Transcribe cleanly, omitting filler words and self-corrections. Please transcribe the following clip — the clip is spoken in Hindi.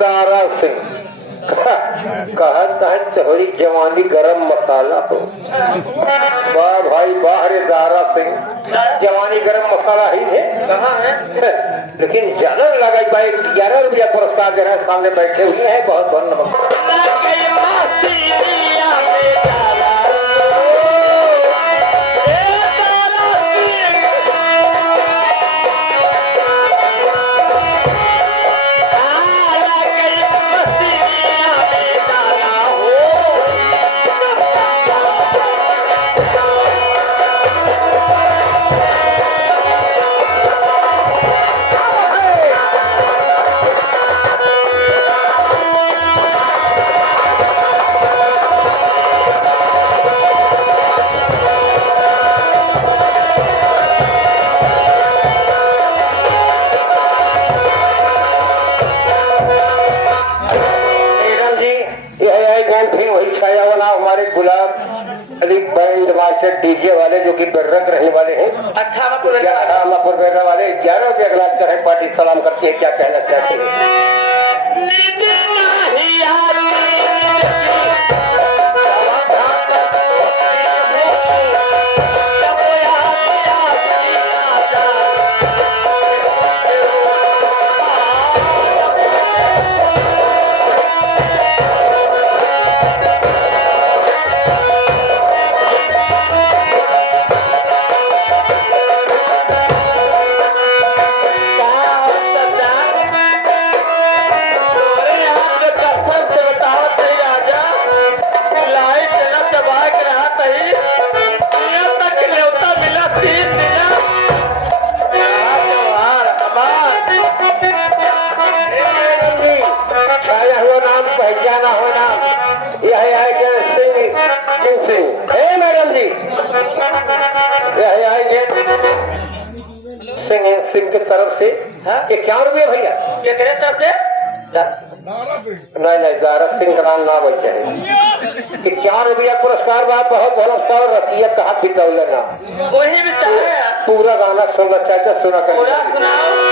दारा सिंह कहत है तोहरी जवानी गरम मसाला हो। वाह भाई वाह रे दारा सिंह, जवानी गरम मसाला ही है कहाँ है? लेकिन ज्यादा लगा भाई 11 रुपया पुरस्कार दे रहे हैं, सामने बैठे हुए हैं। बहुत बहुत नमस्कार। वही छाया वाला हमारे गुलाब अली बैंड मास्टर डीजे वाले जो कि बर्रक रहने वाले हैं। अच्छा अमापुर बेरा वाले 11 रुपये अगला कर पार्टी सलाम करती है। क्या कहना चाहती है? सिंह की तरफ से क्या रुपये भैया तरफ से नहीं दारा सिंह का नाम ना बच जाए। 4 रुपया पुरस्कार बात बहुत नमस्कार। रतिया कहा भी दौलत ना वही भी चाहे पूरा गाना सुनना चाहते सुना कर सुनाओ।